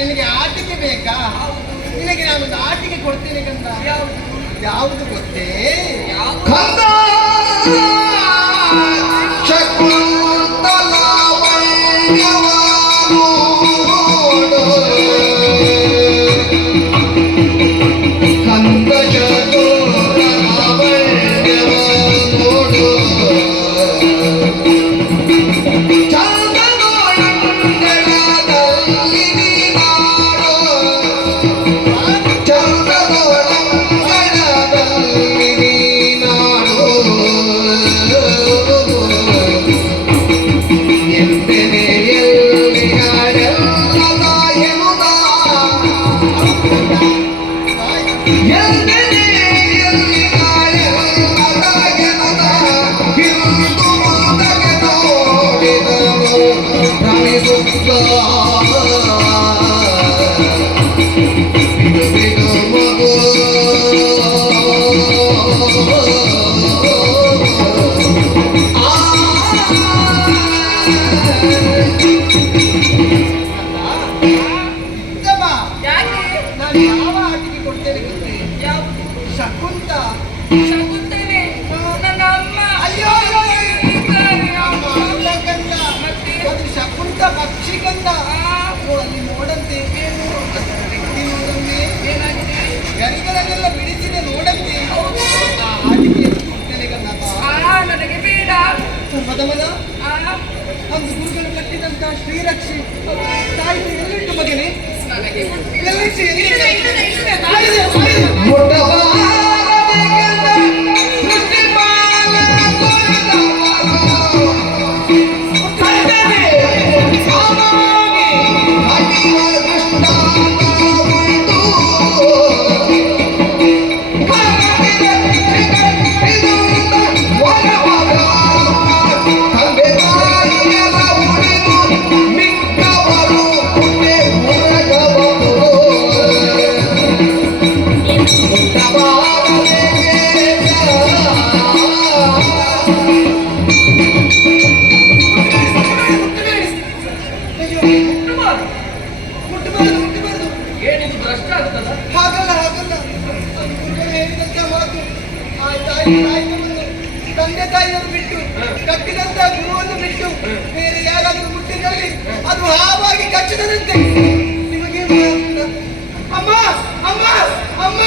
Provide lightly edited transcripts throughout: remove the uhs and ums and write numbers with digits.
ನಿನಗೆ ಆಟಿಕೆ ಬೇಕಾ? ನಿನಗೆ ನಾನೊಂದು ಆಟಿಕೆ ಕೊಡ್ತೇನೆ ಕಂದ. ಯಾವುದು ಗೊತ್ತೇ? ಕಂದ ನಾನು ಯಾವ ಆಟಿಕೆ ಕೊಡ್ತೇನೆ ಗೊತ್ತೇ? ಯಾವುದು? ಶಕುಂತ. ಶಕುಂತಲೆ ನನ್ನ ಅಮ್ಮ. ಅಯ್ಯೋ ಅಮ್ಮ ಅಲ್ಲ ಕಂದ, ಅದು ಶಕುಂತ ಪಕ್ಷಿ ಕಂದ. ಅಲ್ಲಿ ನೋಡಂತೆ ವ್ಯಕ್ತಿ ನೋಡಂತೆ ಏನಾಗಿದೆ? ಗರಿಗಳನ್ನೆಲ್ಲ ಬಿಡಿಸಿದೆ ನೋಡಂತೆ. ಆಟಿಕೆಯನ್ನು ಕೊಡ್ತೇನೆ ಕಂದಪ್ಪ. ನನಗೆ ಬೇಡ. ಮದಮನ ಒಂದು ಗುರುಗಳು ಕಟ್ಟಿದಂತ ಶ್ರೀರಕ್ಷೆ ತಾಯಿ ಎಲ್ಲಿಟ್ಟು ಮಗನೇ? ನನಗೆ ಎಲ್ಲಿಟ್ಟು ಏನಿದು ಭ್ರಷ್ಟ ಆಗ್ತದ? ಹಾಗಲ್ಲ ಹಾಗಲ್ಲ, ಅದು ಗುರುಗಳು ಹೇಳಿದಂತ ಮಾತು. ಆ ತಾಯಿಯನ್ನು ತಂದೆ ತಾಯಿಯನ್ನು ಬಿಟ್ಟು ಕಟ್ಟಿದಂತ ಗುರುವನ್ನು ಬಿಟ್ಟು ಬೇರೆ ಯಾರಾದರೂ ಮುಟ್ಟಿದಲ್ಲಿ ಅದು ಹಾವಾಗಿ ಕಚ್ಚಿದಂತೆ. ನಿಮಗೇನು ಆಗ್ತದ? ಅಮ್ಮ ಅಮ್ಮ ಅಮ್ಮ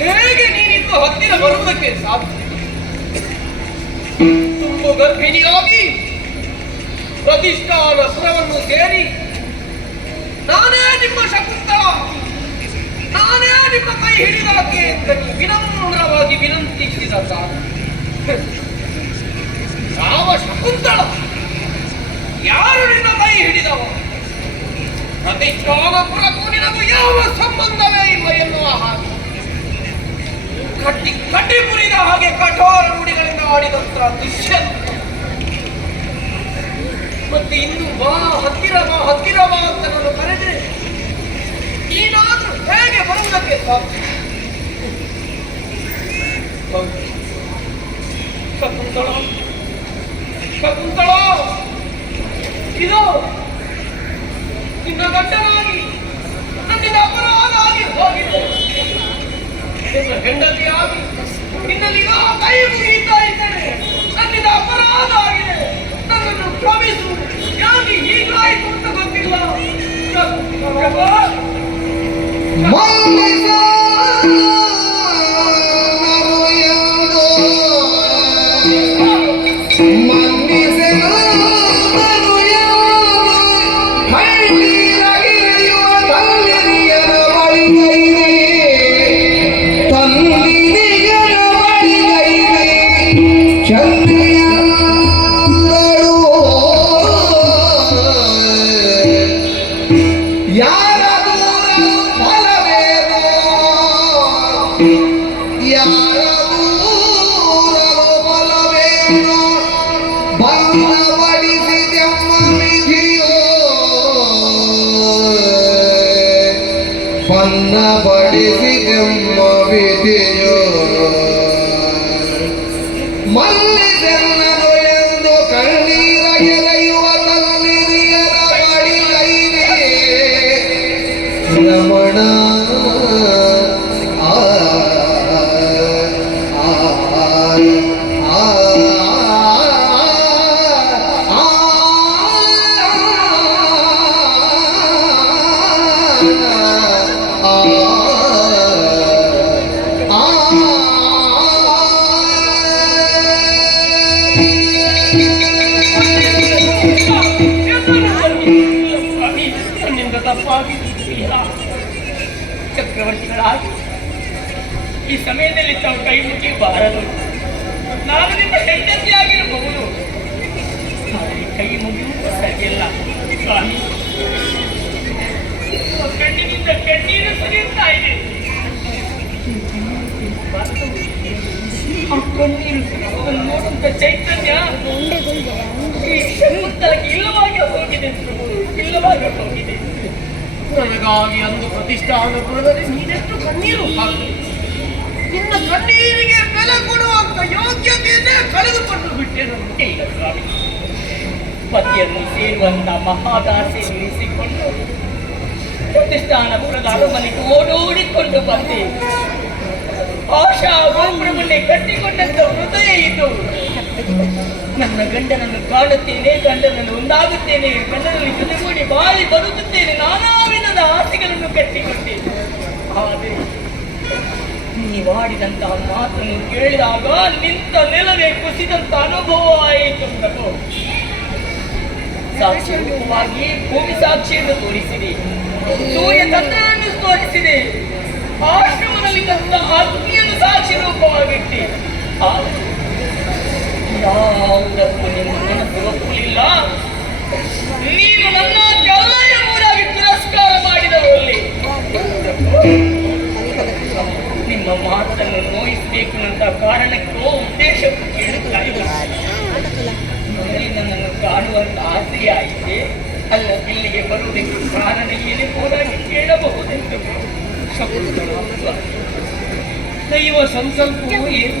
ಹೇಗೆ ನೀನಿನ್ನು ಹತ್ತಿರ ಬರುವುದಕ್ಕೆ ಸಾಧ್ಯ? ತುಂಬು ಗರ್ಭಿಣಿಯಾಗಿ ಪ್ರತಿಷ್ಠಾನ ಸುರವನ್ನು ಸೇರಿ ನಾನೇ ನಿಮ್ಮ ಶಕುಂತಲ, ನಾನೇ ನಿಮ್ಮ ಕೈ ಹಿಡಿದಾಕೆ ಅಂತ ವಿನಮ್ರವಾಗಿ ವಿನಂತಿಸಿದ ಕಾರಣ ಯಾವ ಶಕುಂತಳ, ಯಾರು ನಿನ್ನ ಕೈ ಹಿಡಿದವ? ಪ್ರತಿಷ್ಠಾನಪುರಕ್ಕೂ ನಿನಗೂ ಯಾವ ಸಂಬಂಧವೇ ಇಲ್ಲ ಎನ್ನುವ ಹಾಗೆ ಕಟ್ಟಿ ಮುರಿದ ಹಾಗೆ ಕಠೋರ ನುಡಿಗಳಿಂದ ಆಡಿದಂತ ದೃಶ್ಯ. ಮತ್ತೆ ಇನ್ನು ಬಾ ಹತ್ತಿರ ಬಾ ಅಂತ ನಾನು ಕರೆದ್ರೆ ನೀನಾದ್ರೂ ಹೇಗೆ ಬರುವುದಕ್ಕೆ ಸಾಧ್ಯ? ಶಕುಂತಳ, ಶಕುಂತಳ, ಇದು ನಿನ್ನ ಗಂಡನಾಗಿ ನನ್ನಿಂದ ಅಪರಾಧ ಆಗಿ ಹೋಗಿದೆ. ನಿನ್ನ ಹೆಂಡತಿಯಾಗಿ ನಿನ್ನಲ್ಲಿ ಏನಾಯ್ತು ಅಂತ ಗೊತ್ತಿಲ್ಲ. ಪ್ರಭು, ಬಡಿಸಿದೆಮ್ಮ ವಿಧಿಯೋ ಮಲ್ಲಿದೆನ್ನನು ಎಂದು ಕಣ್ಣೀರ ಎರೆಯುವ ತನ್ನಿರಿಯರ ಬಡಿಗೈನೇ ರಮಣ ಚಕ್ರವರ್ತಿಗಳಾಗಿ ಈ ಸಮಯದಲ್ಲಿ ತಾವು ಕೈ ಮುಗಿ ಬಾರದು. ನಾನು ನಿಮ್ಮ ಹೆಂಡತಿಯಾಗಿರಬಹುದು, ಕೈ ಮುಗಿಯುವುದು ಸರಿಯಲ್ಲ ಸ್ವಾಮಿ. ಕಣ್ಣಿನಿಂದ ಕಣ್ಣೀರು ಸುರಿಯುತ್ತಾ ಇದೆ. ಆ ಕಣ್ಣೀರು ನೋಡುವಂತ ಚೈತನ್ಯ ಈ ಶಂಕುತ್ತಲಕ್ಕೆ ಇಲ್ಲವಾಗಿ ಹೋಗಿದೆ, ಇಲ್ಲವಾಗಿ ಹೋಗಿದೆ. ನನಗಾಗಿ ಅಂದು ಪ್ರತಿಷ್ಠಾನಪುರದಲ್ಲಿ ನೀನೆಷ್ಟು ಕಣ್ಣೀರು ಹಾಕಿ ನಿನ್ನ ಕಣ್ಣೀರಿಗೆ ಬೆಲೆ ಕೊಡುವಂತ ಯೋಗ್ಯತೆಯನ್ನೇ ಕಳೆದುಕೊಂಡು ಬಿಟ್ಟೆ. ಇಲ್ಲ ಸ್ವಾಮಿ, ಪತಿಯನ್ನು ಸೇರುವಂತ ಮಹಾದಾಸೆ ನಿಲ್ಲಿಸಿಕೊಂಡು ಪ್ರತಿಷ್ಠಾನಪುರದ ಅರಮನೆಗೆ ಓಡೋಡಿಕೊಂಡು ಬಂದೆ. ಆಶಾ ಗೋಪುರವನ್ನೇ ಕಟ್ಟಿಕೊಂಡಂತ ಹೃದಯ ಇದು. ನನ್ನ ಗಂಡನನ್ನು ಕಾಣುತ್ತೇನೆ, ಗಂಡನನ್ನು ಒಂದಾಗುತ್ತೇನೆ, ಗಂಡನಲ್ಲಿ ಜೊತೆಗೂಡಿ ಬಾಳಿ ಬದುಕುತ್ತೇನೆ, ನಾನಾ ವಿಧದ ಆಸೆಗಳನ್ನು ಕಟ್ಟಿಕೊಂಡೆ. ಆದರೆ ನೀವಾಡಿದಂತಹ ಮಾತನ್ನು ಕೇಳಿದಾಗ ನಿಂತ ನೆಲವೇ ಕುಸಿದಂತ ಅನುಭವ ಆಯಿತು. ಸಾಕ್ಷಿ ರೂಪವಾಗಿ ಭೂಮಿ ಸಾಕ್ಷಿಯನ್ನು ತೋರಿಸಿದೆ, ಸೂರ್ಯ ಚಂದ್ರನನ್ನು ತೋರಿಸಿದೆ, ಆಶ್ರಮದಲ್ಲಿ ತಂದ ಅಗ್ನಿಯನ್ನು ಸಾಕ್ಷಿ ರೂಪವಾಗಿಟ್ಟೆ. ಯಾವುದಕ್ಕೂ ನಿಮ್ಮ ಮನಸ್ಸು ಒಪ್ಪಲಿಲ್ಲ. ನೀನು ನನ್ನ ಎಂಬುದಾಗಿ ತಿರಸ್ಕಾರ ಮಾಡಿದವರಲ್ಲಿ ನಿಮ್ಮ ಮಾತನ್ನು ನೋಯಿಸಬೇಕು ಅಂತ ಕಾರಣಕ್ಕೋ ಉದ್ದೇಶಕ್ಕೂ ಕೇಳುತ್ತಾ ಇಲ್ಲ. ನನ್ನನ್ನು ಕಾಣುವಂತ ಆಸೆಯಾಗಿದೆ ಅಲ್ಲ, ಇಲ್ಲಿಗೆ ಬರುವುದಕ್ಕೆ ಕಾರಣ ಏನೆಂಬುದಾಗಿ ಕೇಳಬಹುದೆಂದು ದೈವ ಸಂಕಲ್ಪವೂ ಏನು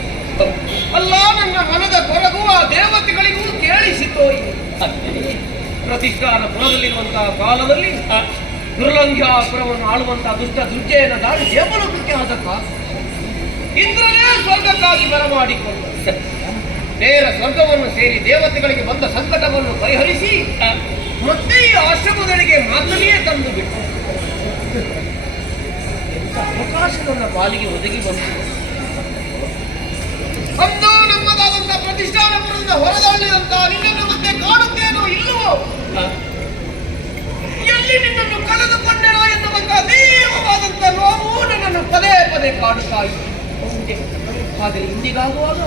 ಅಲ್ಲ. ನನ್ನ ಮನದ ಕೊರಗು ಆ ದೇವತೆಗಳಿಗೂ ಕೇಳಿಸಿತೋ. ಪ್ರತಿಷ್ಠಾನಪುರದಲ್ಲಿರುವಂತಹ ಕಾಲದಲ್ಲಿ ದುರ್ಲಂಘ್ಯಾಪುರವನ್ನು ಆಳುವಂತಹ ದುಷ್ಟ ದುರ್ಜಯನ ದಾಳಿ ದೇವಲೋಕಕ್ಕೆ ಆದ ಕಾಲ ಇಂದ್ರನೇ ಸ್ವರ್ಗಕ್ಕಾಗಿ ಬರಮಾಡಿಕೊಂಡು ನೇರ ಸ್ವರ್ಗವನ್ನು ಸೇರಿ ದೇವತೆಗಳಿಗೆ ಬಂದ ಸಂಕಟವನ್ನು ಪರಿಹರಿಸಿ ಮತ್ತೆ ಈ ಆಶ್ರಮಗಳಿಗೆ ಮಾತಲ್ಲಿಯೇ ತಂದು ಬಿಟ್ಟು ಅವಕಾಶ ನನ್ನ ಪಾಲಿಗೆ ಒದಗಿ ಬಂತು. ಅಂದು ನಮ್ಮದಾದಂತ ಪ್ರತಿಷ್ಠಾನಪುರದಿಂದ ಹೊರದಳ್ಳಿದಂತ ನಿನ್ನನ್ನು ಮತ್ತೆ ಕಾಣುತ್ತೇನೋ ಇಲ್ಲವೋ, ಎಲ್ಲಿ ನಿನ್ನನ್ನು ಕಳೆದುಕೊಂಡೆನೋ ಎನ್ನುವಂತ ಅತೀವವಾದಂತ ನೋವು ನನ್ನನ್ನು ಪದೇ ಪದೇ ಕಾಡುತ್ತಾ ಇತ್ತು. ಆದರೆ ಇಂದಿಗಾಗುವಾಗ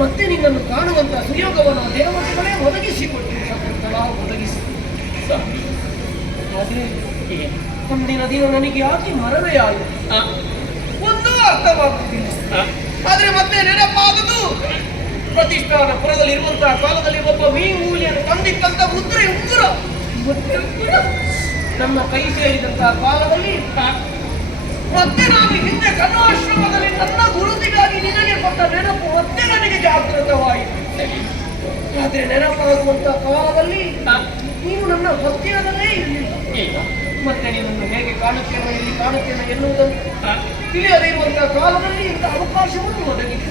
ಮತ್ತೆ ನಿನ್ನನ್ನು ಕಾಣುವಂತ ಸುಯೋಗವನ್ನು ದೇವತೆಗಳೇ ಒದಗಿಸಿಕೊಟ್ಟಿಲ್ಲ, ಒದಗಿಸಿ. ಆದರೆ ಮುಂದಿನ ದಿನ ನನಗೆ ಯಾಕೆ ಮರವೇ ಆಯಿತು ಒಂದು ಅರ್ಥವಾಗುತ್ತಿಲ್ಲ. ಆದ್ರೆ ಮತ್ತೆ ನೆನಪಾದುದು ಪ್ರತಿಷ್ಠಾನಪುರದಲ್ಲಿರುವಂತಹ ಕಾಲದಲ್ಲಿ ಒಬ್ಬ ಮೀಮೂಲಿಯನ್ನು ತಂದಿತ್ತಂತ ಮುದ್ರೆ ಉಂಗುರ ನಮ್ಮ ಕೈ ಸೇರಿದಂತಹ ಕಾಲದಲ್ಲಿ ಮತ್ತೆ ನಾನು ಹಿಂದೆ ಕನ್ವಾಶ್ರಮದಲ್ಲಿ ನನ್ನ ಗುರುತಿಗಾಗಿ ನಿನಗೆ ಕೊಟ್ಟ ನೆನಪು ಮತ್ತೆ ನನಗೆ ಜಾಗೃತವಾಯಿತು. ಆದ್ರೆ ನೆನಪಾಗುವಂತಹ ಕಾಲದಲ್ಲಿ ನೀನು ನನ್ನ ಹತ್ತಿರದಲ್ಲೇ ಇರಲಿಲ್ಲ. ಮತ್ತೆ ನಿನ್ನನ್ನು ಹೇಗೆ ಕಾಣುತ್ತೇನೋ ಎಲ್ಲಿ ಕಾಣುತ್ತೇನೋ ಎನ್ನುವುದನ್ನು ತಿಳಿಯದೇ ಇರುವಂತಹ ಕಾಲದಲ್ಲಿ ಇಂಥ ಅವಕಾಶವನ್ನು ಒದಗಿತು.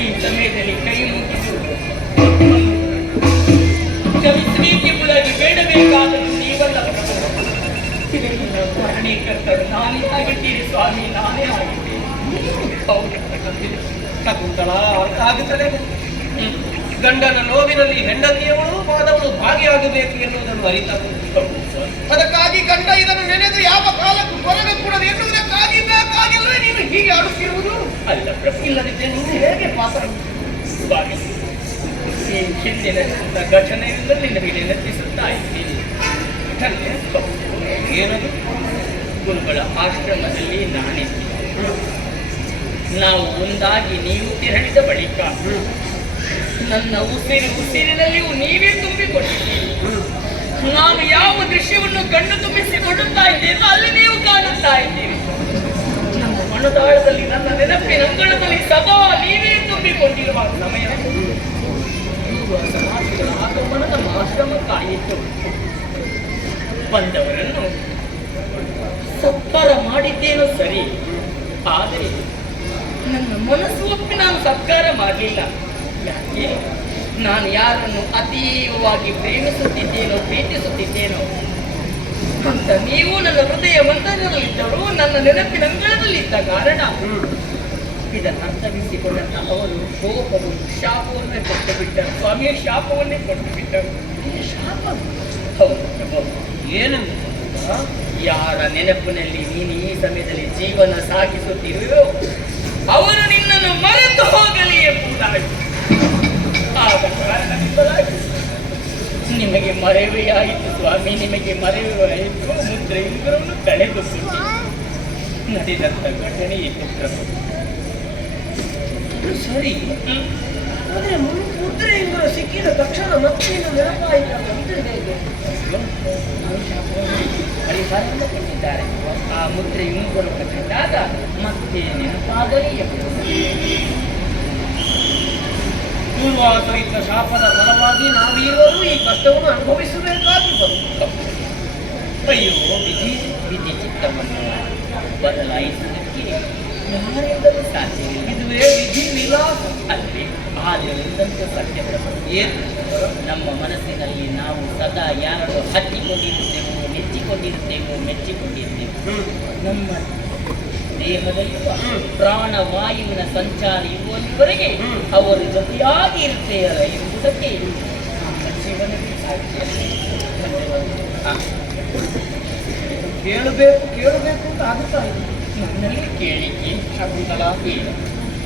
ಈ ಸಮಯದಲ್ಲಿ ಕೈ ಮುಗಿದು ಕ್ಷಮಿಸಬೇಕೆಂಬುದಾಗಿ ಬೇಡಬೇಕಾದರೂ ನೀವಲ್ಲ ಕರ್ತರು ನಾನೇ ಆಗಿದ್ದೀರಿ ಸ್ವಾಮಿ, ನಾನೇ ಆಗಿದ್ದೀನಿ. ಹೌದು ಶಕುಂತಲ ಅರ್ಥ ಆಗುತ್ತದೆ. ಗಂಡನ ನೋವಿನಲ್ಲಿ ಹೆಂಡತಿಯವಳು ಮಾನವಳು ಭಾಗಿಯಾಗಬೇಕು ಎನ್ನುವುದನ್ನು ಅರಿತದ್ದು. ಅದಕ್ಕಾಗಿ ಗಂಡ ಇದನ್ನು ನೆನೆದು ಯಾವ ಕಾಲಕ್ಕೂ ಕೊರಗಕೂಡದು ಎನ್ನುವುದಕ್ಕಾಗಿ ಬೇಕಾಗಿಲ್ಲವೇ ನೀನು ಹೀಗೆ ಆಡುತ್ತಿರುವುದು? ಅಲ್ಲ ಪ್ರಭು, ಇಲ್ಲದಿದ್ದರೆ ನೀನು ಹೇಗೆ ಪಾತ್ರ ಸ್ವಾಮಿ? ಈ ಹಿಂದಿನ ಘಟನೆಯಿಂದ ನಿನ್ನ ಮೇಲೆ ನೆನಪಿಸುತ್ತಾ ಇದ್ದೀನಿ. ಏನದು? ಗುರುಗಳ ಆಶ್ರಮದಲ್ಲಿ ನಾನಿದ್ದೀನಿ. ನಾವು ಒಂದಾಗಿ ನೀವು ತೆರಳಿದ ಬಳಿಕ ನನ್ನ ಉಸಿರಿನಲ್ಲಿಯೂ ನೀವೇ ತುಂಬಿಕೊಂಡಿದ್ದೀರಿ. ನಾನು ಯಾವ ದೃಶ್ಯವನ್ನು ಕಣ್ಣು ತುಂಬಿಸಿಕೊಳ್ಳುತ್ತಾ ಇದ್ದೇನೋ ಅಲ್ಲಿ ನೀವು ಕಾಣುತ್ತಾ ಇದ್ದೀರಿ. ನಮ್ಮ ಮನದಾಳದಲ್ಲಿ, ನನ್ನ ನೆನಪಿನ ಅಂಗಳದಲ್ಲಿ ಸದಾ ನೀವೇ ತುಂಬಿಕೊಂಡಿರುವ ಸಮಯ ಸಮಾಧಿಗಳ ಆಗಮನ ನಮ್ಮ ಆಶ್ರಮಕ್ಕಾಯಿತು. ಬಂದವರನ್ನು ಸತ್ಕಾರ ಮಾಡಿದ್ದೇನೋ ಸರಿ, ಆದರೆ ನನ್ನ ಮನಸ್ಸು ಒಪ್ಪಿ ನಾನು ಸತ್ಕಾರ ಮಾಡಲಿಲ್ಲ. ಯಾಕೆ? ನಾನು ಯಾರನ್ನು ಅತೀವವಾಗಿ ಪ್ರೀತಿಸುತ್ತಿದ್ದೇನೋ ಅಂತ ನೀವು ನನ್ನ ಹೃದಯ ಮಂದಿರದಲ್ಲಿದ್ದರು, ನನ್ನ ನೆನಪಿನ ಅಂಗಳದಲ್ಲಿದ್ದ ಕಾರಣ ಇದನ್ನು ಅರ್ಥವಿಸಿಕೊಂಡಂತ ಅವರು ಕೋಪವನ್ನು, ಶಾಪವನ್ನೇ ಕೊಟ್ಟು ಬಿಟ್ಟರು. ಸ್ವಾಮಿಯ ಶಾಪವನ್ನೇ ಕೊಟ್ಟು ಬಿಟ್ಟರು. ಶಾಪ? ಹೌದು. ಏನಂತ? ಯಾರ ನೆನಪಿನಲ್ಲಿ ನೀನು ಈ ಸಮಯದಲ್ಲಿ ಜೀವನ ಸಾಗಿಸುತ್ತಿರುವೆಯೋ ಅವರು ನಿನ್ನನ್ನು ಮರೆತು ಹೋಗಲಿ ಎಂಬುದಾಗಿ. ಆದ ಕಾರಣದಿಂದಾಗಿ ನಿಮಗೆ ಮರೆವೆಯಾಯಿತು ಸ್ವಾಮಿ, ನಿಮಗೆ ಮರೆವೆಯಾಯಿತು. ಮುದ್ರೆ ಇಂದ್ರವನ್ನು ಕಳೆದುಕೊಂಡು ನಡೆದಂತ ಘಟನೆ ಇತ್ತು ಪ್ರಭು. ಸರಿ, ಆದರೆ ಮುದ್ರೆ ಇಂದ್ರ ಸಿಕ್ಕಿದ ತಕ್ಷಣ ಮತ್ತೇನು ನೆನಪಾಯಿತು ಅಂದ್ರೆ ಹೇಗೆ? ಪರಿಹಾರವನ್ನು ಕೊಟ್ಟಿದ್ದಾರೆ. ಆ ಮುದ್ರೆ ಇಂಗುರು ಕಟ್ಟಿದಾಗ ಮತ್ತೆ ನೆನಪಾಗಲಿ ಎಂಬುದು. ಪೂರ್ವಾಸಹಿತ ಶಾಪದ ಫಲವಾಗಿ ನಾವಿರುವರು ಈ ಕಷ್ಟವನ್ನು ಅನುಭವಿಸಬೇಕಾಗಿ ಬಂತು. ಅಯ್ಯೋ ವಿಧಿ ಚಿತ್ತವನ್ನು ಬದಲಾಯಿಸುವುದಕ್ಕೆ ಯಾರಿಂದಲೂ ಸಾಧ್ಯವಿಲ್ಲ. ಇದುವೇ ವಿಧಿ ವಿಲಾಸ ಅಲ್ವೇ? ಆದರೆ ಒಂದಂತೂ ಸತ್ಯ ಏನು, ನಮ್ಮ ಮನಸ್ಸಿನಲ್ಲಿ ನಾವು ಸದಾ ಯಾರನ್ನು ಹಚ್ಚಿಕೊಂಡಿರುತ್ತೇವೋ, ಮೆಚ್ಚಿಕೊಂಡಿರ್ತೇವೋ ನಮ್ಮ ದೇಹದಲ್ಲಿರುವ ಪ್ರಾಣವಾಯುವಿನ ಸಂಚಾರ ಇರುವವರೆಗೆ ಅವರು ಜೊತೆಯಾಗಿ ಇರುತ್ತಾರೆ ಎಂಬುದಕ್ಕೆ ಜೀವನಕ್ಕೆ ಸಾಧ್ಯ. ಕೇಳಬೇಕು ಅಂತ ಆಗುತ್ತಾ ಇದೆ. ನನ್ನಲ್ಲಿ ಕೇಳಿಕೆ ಶಕುಂತಲ ಕೇಳ.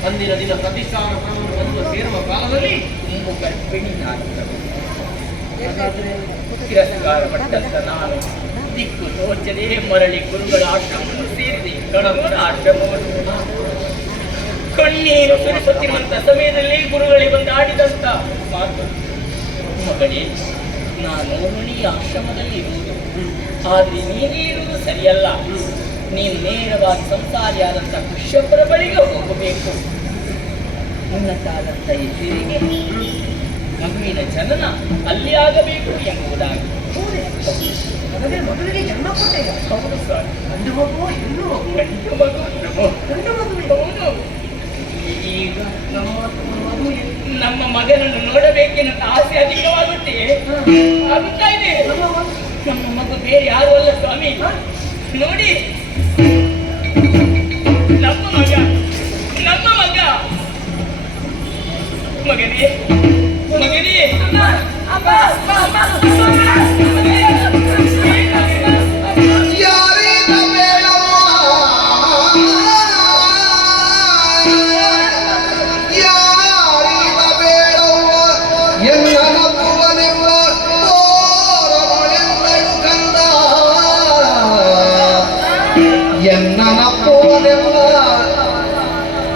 ಅಂದಿನ ದಿನ ಪ್ರತಿಷ್ಠಾನ ಪ್ರಮಾಣವನ್ನು ಸೇರುವ ಕಾಲದಲ್ಲಿ ತುಂಬು ಗರ್ಭಿಣಿ ನಾಟಕರು. ಹಾಗಾದರೆ ತಿರಸ್ಕಾರ ಪಟ್ಟಂತ ನಾನು ದಿಕ್ಕು ತೋಚದೆ ಮರಳಿ ಗುರುಗಳ ಆಶ್ರಮವನ್ನು ಸೇರಿದೆ. ಗಣಗಳ ಆಶ್ರಮವನ್ನು ಕಣ್ಣೀರು ಸುರಿಸುತ್ತಿರುವಂತ ಸಮಯದಲ್ಲಿ ಗುರುಗಳಿಗೆ ಬಂದು ಆಡಿದಂತ ಮಾತು, ಮಗಳೇ ನಾನು ಋಣಿ ಆಶ್ರಮದಲ್ಲಿ ಇರುವುದು, ಆದ್ರೆ ನೀನೇ ಇರುವುದು ಸರಿಯಲ್ಲ. ನೀನು ನೇರವಾಗಿ ಸಂಸಾರಿಯಾದಂಥ ಕೃಷ್ಣಪ್ಪರ ಬಳಿಗೆ ಹೋಗಬೇಕು. ಉನ್ನತಾದಂಥ ಎದುರಿಗೆ ಮಗುವಿನ ಜನನ ಅಲ್ಲಿ ಆಗಬೇಕು ಎಂಬುದಾಗಿ. ಮಗುವಿಗೆ ಜನ್ಮ ಕೊಟ್ಟೆ? ಹೌದು ಸರ್. ಗಂಡು ಮಗು, ಹೆಣ್ಣು ಮಗು? ಗಂಡು ಮಗು. ಈಗ ನಮ್ಮ ಮಗನನ್ನು ನೋಡಬೇಕೆನ್ನುವ ಆಸೆ ಅಧಿಕವಾಗುತ್ತೆ, ಆಗುತ್ತಾ ಇದೆ. ನಮ್ಮ ಮಗು ಬೇರೆ ಯಾರು ಅಲ್ಲ ಸ್ವಾಮಿ, ನೋಡಿ ನಮ್ಮ ಮಗ ಮಗನೇ ಯಾರಿದ ಬೇಡವ್ವ, ಯಾರಿದ ಬೇಡವ್ವ ಎನ್ನನಪ್ಪುವನೆಂಬ ತೋರಗೊಳೆಂದಳು ಕಂದ, ಎನ್ನನಪ್ಪುವನೆಂಬ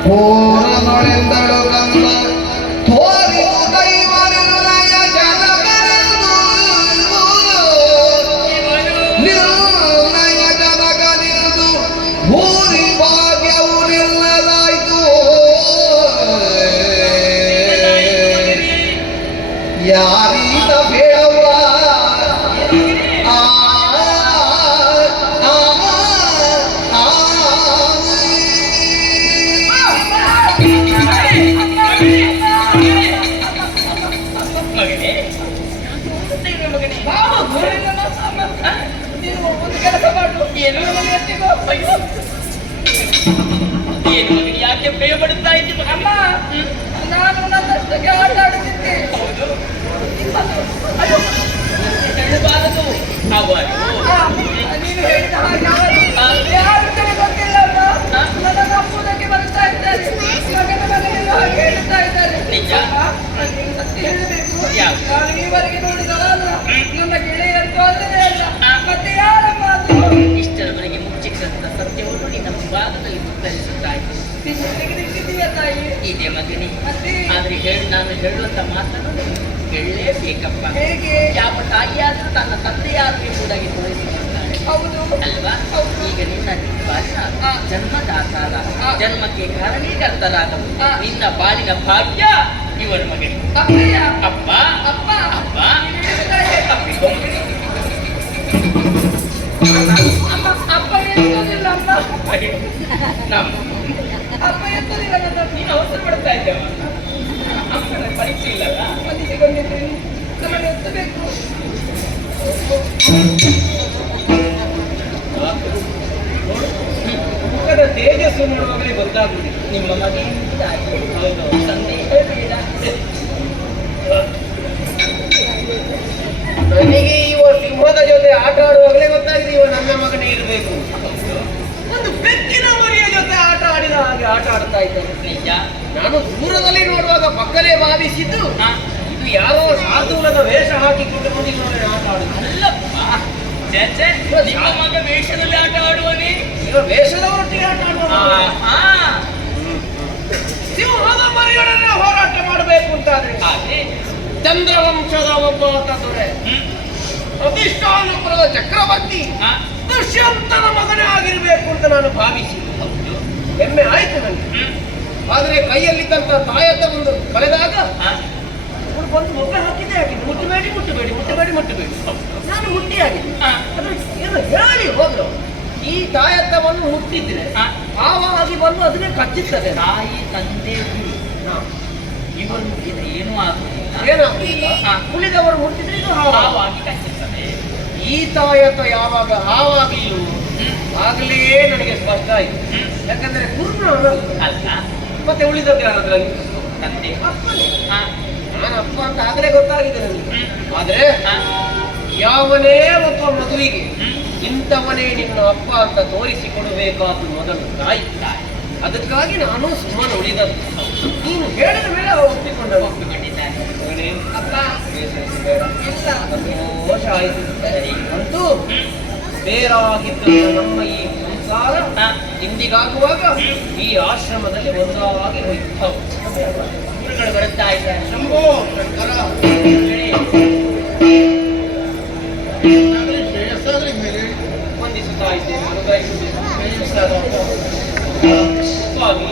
ತೋರಗೊಳೆಂದಳು ಕಂದ. ತೋರಿದು ದೈವ ನಿರ್ಣಯ ಜನಗನೆಂದು, ನಿರ್ಣಯ ಜನಗನೆಂದು ಭೂರಿ ಭಾಗ್ಯವು ನಿಲ್ಲದಾಯ್ತು. ಯಾರೀತ ಬೇಡವ್ವ, ಆ ಏನು ಮಗನಿಗೆ ಯಾಕೆ ಭಯ ಪಡುತ್ತಾ ಇದ್ದೀನಿ ಅಮ್ಮ ನಾನು ನನ್ನಷ್ಟಕ್ಕೆ ಆಟ ಆಡುತ್ತಿದ್ದೆ. ಹೌದು ಅದು ಅಯ್ಯೋ ಹೇಳಬಾರದು ಆವಾಗ ಆ, ನೀನು ಹೇಳಿದ ಹಾಗೆ ಯಾರು ಗೊತ್ತಿಲ್ಲ ಅಮ್ಮ. ನನ್ನ ಅಪ್ಪುದಕ್ಕೆ ಬರ್ತಾ ಇದ್ದಾರೆ, ಮಗನ ಮಗನೆಲ್ಲ ಹಾಗೆ ಹೇಳ್ತಾ ಇದ್ದಾರೆ. ನಿಜ? ಅಮ್ಮ, ನೀನು ಸತ್ಯ ಹೇಳಬೇಕು. ಯಾವುದು? ನಾನು ಈವರೆಗೆ ನೋಡಿದವಲ್ಲ, ನನ್ನ ಗೆಳೆಯರು ಅಲ್ಲದೆ ಅಲ್ಲ, ಮತ್ತೆ ಯಾರಮ್ಮ ಅದು? ಇಷ್ಟರವರೆಗೆ ಮುಚ್ಚಿಟ್ಟಂತ ಸತ್ಯವನ್ನು ನಿನ್ನ ಭಾಗದಲ್ಲಿ ಉತ್ತರಿಸುತ್ತಾಯಿತು. ನೀನು ತೆಗೆದಿಟ್ಟಿದ್ದೀಯ ತಾಯಿ. ಇದೆ ಮಗನಿ, ಮತ್ತೆ ಆದ್ರೆ ನಾನು ಹೇಳುವಂತ ಮಾತನ್ನು ನೀನು ಹೇಳಲೇಬೇಕಪ್ಪ. ಹೇಗೆ? ಯಾವ ತಾಯಿಯಾದ್ರೂ ತನ್ನ ತಂದೆಯಾದ್ರೂ ಎಂಬುದಾಗಿ ತೋರಿಸಿಕೊಳ್ತಾಳೆ ಹೌದು ಅಲ್ವಾ? ಈಗ ನಿನ್ನ ಬಾಳಿನ ಜನ್ಮದಾತಾರ, ಜನ್ಮಕ್ಕೆ ಕಾರಣೀಕರ್ತರಾಗಬಹುದು ನಿನ್ನ ಬಾಳಿನ ಭಾಗ್ಯ ಇವರ ಮಗನಿಗೆ. ಅಪ್ಪಯ್ಯ, ಅಪ್ಪ ಅಪ್ಪ, ಅಪ್ಪ ತಾಯಿ. ಅಮ್ಮ, ಅಪ್ಪ ಎತ್ತೋದಿಲ್ಲ ಅಮ್ಮ, ನಮ್ಮ ಅಪ್ಪ ಎತ್ತೋದಿಲ್ಲ ನನ್ನ. ನೀನು ಅವಸರ ಪಡ್ತಾ ಇದ್ದೇವ, ಅಮ್ಮನ ಪರೀಕ್ಷೆ ಇಲ್ಲಲ್ಲ. ಬಂದಿದ್ದೇನೆ, ನಮ್ಮನ್ನು ಎತ್ತಬೇಕು. ಮುಖದ ತೇಜಸ್ಸು ನೋಡುವಾಗಲೇ ಗೊತ್ತಾಗುವುದಿಲ್ಲ ನಿಮ್ಮ ಮಗ ಹೌದು ಸಂದೇಹ ಬೇಡ. ನನಗೆ ಇವ ಸಿಂಹದ ಜೊತೆ ಆಟ ಆಡುವಾಗಲೇ ಗೊತ್ತಾಗಿದೆ ಇವ ನನ್ನ ಮಗನೇ ಇರಬೇಕು. ಒಂದು ಬೆಕ್ಕಿನ ಮರಿಯ ಜೊತೆ ಆಟ ಆಡಿದ ಹಾಗೆ ಆಟ ಆಡ್ತಾ ಇದ್ದಾನೆ. ನಿಜ. ನಾನು ದೂರದಲ್ಲಿ ನೋಡುವಾಗ ಪಕ್ಕಲೇ ಭಾವಿಸಿದ್ದು ಹಾ, ಇದು ಯಾರೋ ಸಾಧುವದ ವೇಷ ಹಾಕಿಕೊಂಡು ಬಂದಿದ್ದಾನೆ ಆಟ ಆಡುದು. ಅಲ್ಲಪ್ಪ, ಛೆ, ಛೆ, ನಿಮ್ಮ ಮಗ ವೇಷದಲ್ಲಿ ಆಟ ಆಡುವನೇ. ಇವ ವೇಷದವರೊಟ್ಟಿಗೆ ಆಟ ಆಡುವ ಮಗ. ಆಹಾ. ಸಿಂಹದ ಮರಿಯೊಡನೆ ಹೋರಾಟ ಮಾಡಬೇಕು ಅಂತಾದ್ರೆ ಆದ್ರೆ ಚಂದ್ರವಂಶದ ಒಬ್ಬ ಆತ ದೊರೆ, ಅಧಿಷ್ಠಾನಪುರದ ಚಕ್ರವರ್ತಿ ಹಾ, ದುಷ್ಯಂತನ ಮಗನೇ ಆಗಿರ್ಬೇಕು ಅಂತ ನಾನು ಭಾವಿಸಿ ಹೌದು. ಹೆಮ್ಮೆ ಆಯ್ತು ನನಗೆ. ಆದ್ರೆ ಕೈಯಲ್ಲಿದ್ದಂತ ತಾಯತವನ್ನು ಕಳೆದಾಗ ಹಾ, ಅವನು ಬಂದು ಮೊಬ್ಬೆ ಹಾಕಿದ್ದೆ ಹಾಕಿದ್ದು, ಮುಟ್ಟಬೇಡಿ ಮುಟ್ಟಬೇಡಿ ಮುಟ್ಟಬೇಡಿ ಮುಟ್ಟಬೇಡಿ. ನಾನು ಮುಟ್ಟಿ ಆಗಿದೆ. ಹಾ, ಅದು ಏನು ಹೇಳಿ ಹೋದ್ರು, ಈ ತಾಯತ್ತವನ್ನು ಮುಟ್ಟಿದ್ರೆ ಹಾ. ಆವಾಗಿ ಬಂದು ಅದನ್ನೇ ಕಚ್ಚುತ್ತದೆ. ತಾಯಿ ತಂದೆ ಗುರು ಇವರು ಮುಟ್ಟಿದ ಏನೂ ಆಗುವುದಿಲ್ಲ. ಏನಾಗುದಿಲ್ಲ, ಹಾ. ಉಳಿದವರು ಮುಟ್ಟಿದ್ರೆ ಇದು ಹಾವಾಗಿ. ಹಾವಾಗಿ ಕಚ್ಚುತ್ತದೆ. ಈ ತಾಯತ್ತ ಯಾವಾಗ ಹಾವಾಗಿಲ್ಲ ಹ್ಮ್, ಆಗಲೇ ನನಗೆ ಸ್ಪಷ್ಟ ಆಯ್ತು. ಹ್ಮ್. ಯಾಕಂದ್ರೆ ಗುರುನಾನ ಅಲ್ಲ ಮತ್ತೆ ಉಳಿದದ್ದು ಯಾರದ್ರಲ್ಲಿ ತಂದೆ. ಅಪ್ಪನೇ. ಹಾ, ನಾನು ಅಪ್ಪ ಅಂತ ಆಗಲೇ ಗೊತ್ತಾಗಿದೆ ನನಗೆ. ಹ್ಮ್. ಆದ್ರೆ ಹಾ, ಯಾವನೇ ಒಬ್ಬ ಮಗುವಿಗೆ ಹ್ಮ್. ಇಂಥವನೇ ನಿನ್ನ ಅಪ್ಪ ಅಂತ ತೋರಿಸಿಕೊಡಬೇಕಾದ ಮೊದಲು ತಾಯಿ. ಅದಕ್ಕಾಗಿ ನಾನು ಸುಮ್ಮನೆ ಉಳಿದದ್ದು. ನೀನು ಹೇಳಿದ ಮೇಲೆ ಅವ ಒಪ್ಪಿಕೊಂಡಳು. ಒಪ್ಪಿಕೊಂಡಿದ್ದಾರೆ. ಮಗನೇ, ಅಪ್ಪ ಬೇಸರಿಸಿ ಬೇಡ. ಇಲ್ಲ, ಸಂತೋಷ ಆಯಿತು. ಸರಿ. ಅಂತೂ ಹ್ಮ್. ಬೇರಾಗಿದ್ದ ನಮ್ಮ ಈ ಸಂಸಾರ ಹಾ, ಇಂದಿಗಾಗುವಾಗ ಈ ಆಶ್ರಮದಲ್ಲಿ ಒಂದಾಗಿ ಹೋಯಿತು. ಗುರುಗಳು ಬರುತ್ತಾ ಇದ್ದಾರೆ. ಶಂಭೋ ಶಂಕರ ಹೇಳಿ. ಶ್ರೇಯಸ್ಸಾಗಲಿ ಮೇಲೆ ವಂದಿಸುತ್ತಾ ಇದ್ದೇನೆ, ಅನುಗ್ರಹಿಸುತ್ತೇನೆ. ಸ್ವಾಮಿ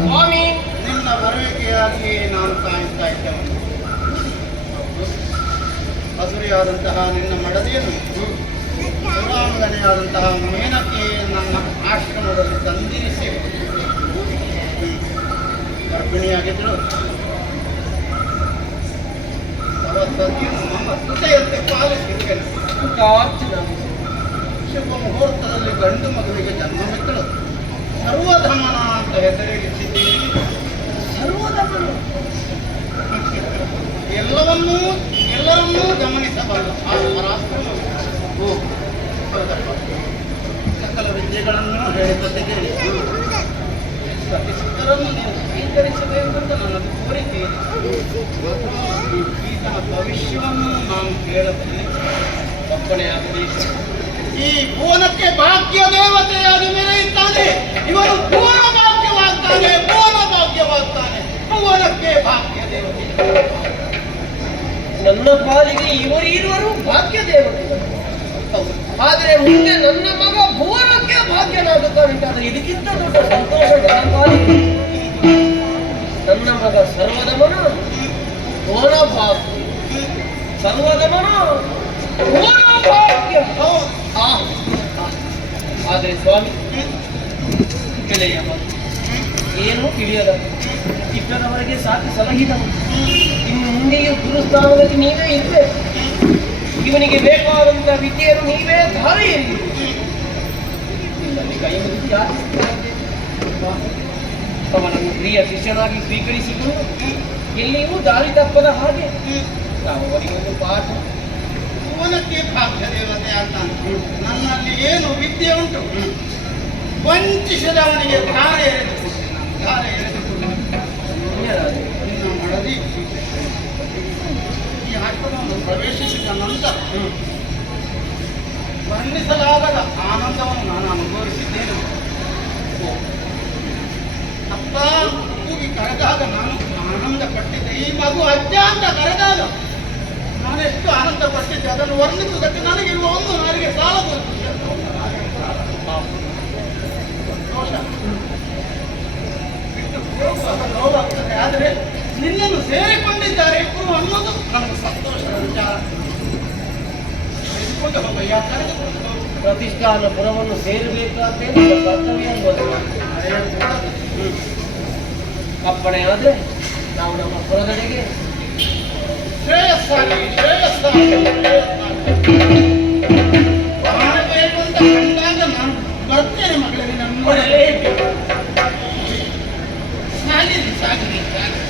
ಸ್ವಾಮಿ ನಿನ್ನ ಬರುವಿಕೆಯಾಗಿ ನಾನು ಕಾಣಿಸ್ತಾ ಇದ್ದೇನೆ. ಹಸುರಿಯಾದಂತಹ ನಿನ್ನ ಮಡದಿಯನ್ನು ಸುರಾಂಗನೆಯಾದಂತಹ ಮೇನಕ್ಕೆ ನನ್ನ ಆಶ್ರಮದಲ್ಲಿ ತಂದಿರಿಸಿ ಗರ್ಭಿಣಿಯಾಗಿದ್ದಳು. ಸರಸ್ವತಿಯನ್ನು ನಮ್ಮ ಕೃತೆಯಂತೆ ಪಾಲಿಸಿದ್ದೇನೆ. ಶುಭ ಮುಹೂರ್ತದಲ್ಲಿ ಗಂಡು ಮಗುವಿಗೆ ಜನ್ಮವಿತ್ತಳು. ಸರ್ವಧಮನ ಅಂತ ಹೆಸರಿಡಿಸಿದ್ದೀನಿ. ಸರ್ವದಮನ ಎಲ್ಲರನ್ನೂ ಗಮನಿಸಬಲ್ಲ ಆ ಪರಾಕ್ರಮ. ಸಕಲ ವಿದ್ಯೆಗಳನ್ನು ಹೇಳಿಕೊಟ್ಟಿಗೆ ಸತಿಸಿದ್ದರನ್ನು ನೀನು ಸ್ವೀಕರಿಸಬೇಕು ಅಂತ ನನ್ನದು ಕೋರಿಕೆ. ಈತನ ಭವಿಷ್ಯವನ್ನು ನಾನು ಕೇಳುತ್ತೇನೆ. ಒಪ್ಪಣೆಯಾಗಬೇಕು. ಈ ಭುವನಕ್ಕೆ ಭಾಗ್ಯ ದೇವತೆಯಾಗಿ ಮೆರೆಯುತ್ತಾನೆ. ಇವನು ಭುವನ ಭಾಗ್ಯವಾಗ್ತಾನೆ ನನ್ನ ಪಾಲಿಗೆ ಇವರಿರುವರು ಭಾಗ್ಯ ದೇವತೆಗಳು. ಆದರೆ ಮುಂದೆ ನನ್ನ ಮಗ ಭುವನಕ್ಕೆ ಭಾಗ್ಯನಾಗುತ್ತಾನೆ. ಇದಕ್ಕಿಂತ ದೊಡ್ಡ ಸಂತೋಷ ನನ್ನ ಪಾಲಿಗೆ. ನನ್ನ ಮಗ ಸರ್ವದಮನ ಭುವನ ಭಾಗ್ಯ, ಸರ್ವದಮನ ಭುವನ ಭಾಗ್ಯ. ಆದರೆ ಸ್ವಾಮಿ, ಗೆಳೆಯ ಏನೂ ತಿಳಿಯದ ಇಷ್ಟರವರೆಗೆ ಸಾಕಿ ಸಲಹಿದವು. ಇನ್ನು ಮುಂದೆಯೂ ಗುರುಸ್ಥಾನದಲ್ಲಿ ನೀವೇ ಇರಬೇಕು. ಇವನಿಗೆ ಬೇಕಾದಂತ ವಿದ್ಯೆಯನ್ನು ನೀವೇ ಧಾರೆಯಲ್ಲಿ ಕೈ ಮುಗಿದು ಅವನನ್ನು ಪ್ರಿಯ ಶಿಷ್ಯನಾಗಿ ಸ್ವೀಕರಿಸಿಕೊಂಡು ಎಲ್ಲಿಯೂ ದಾರಿ ತಪ್ಪದ ಹಾಗೆ ನಾವು ಅವರಿಗೊಂದು ಪಾಠ. ಭುವನಕ್ಕೆ ಭಾಗ್ಯ ದೇವತೆ ಅಂತ ನನ್ನಲ್ಲಿ ಏನು ವಿದ್ಯೆ ಉಂಟು, ವಂಚಿಸಿದವನಿಗೆ ಧಾರೆ ಎರೆದುಕೊಂಡು ನಿನ್ನ ಮಡದಿ ಈ ಆಶ್ರಮವನ್ನು ಪ್ರವೇಶಿಸಿದ ನಂತರ ವರ್ಣಿಸಲಾಗದ ಆನಂದವನ್ನು ನಾನು ಅನುಭವಿಸಿದ್ದೇನೆ. ಅಪ್ಪ ಕೂಗಿ ಕರೆದಾಗ ನಾನು ಆನಂದ ಪಟ್ಟಿದ್ದೆ. ಈ ಮಗು ಅಜ್ಜ ಅಂತ ಕರೆದಾಗ ನಾನೆಷ್ಟು ಆನಂದ ಪಟ್ಟಿದ್ದೆ ಅದನ್ನು ವರ್ಣಿಸುವುದಕ್ಕೆ ನನಗಿರುವ ಒಂದು ನನಗೆ ಸಾಲದು. ಬಿಟ್ಟು ಹೋಗುವಾಗ ನೋವಾಗ್ತದೆ, ಆದರೆ ನಿನ್ನನ್ನು ಸೇರಿಕೊಂಡಿದ್ದಾರೆ ಅನ್ನೋದು ನನಗೆ ಸಂತೋಷದ ವಿಚಾರ. ತೆಗೆದುಕೊಂಡು ಹೋಗಯ್ಯ, ಕರೆದುಕೊಂಡು ಹೋಗು. ಪ್ರತಿಷ್ಠಾನ ಪುರವನ್ನು ಸೇರಬೇಕಾದ್ರೆ ನಮ್ಮ ಕರ್ತವ್ಯ ಅನ್ಬೋದು. ಅಪ್ಪಣೆ ಆದ್ರೆ ನಾವು ನಮ್ಮ ಪುರದಡೆಗೆ ಶ್ರೇಯಸ್ಸಾಗಿ ಮಾಡಬೇಕು ಅಂತ ಕಂಡಾಗ ನಾನು ಬರ್ತೇನೆ ಮಗಳಲ್ಲಿ. ನನ್ನ ನೋಡಲೇಬೇಕು. ಸಾಗಿರಿ ಸಾಗಿರಿ ಸಾಗಿರಿ.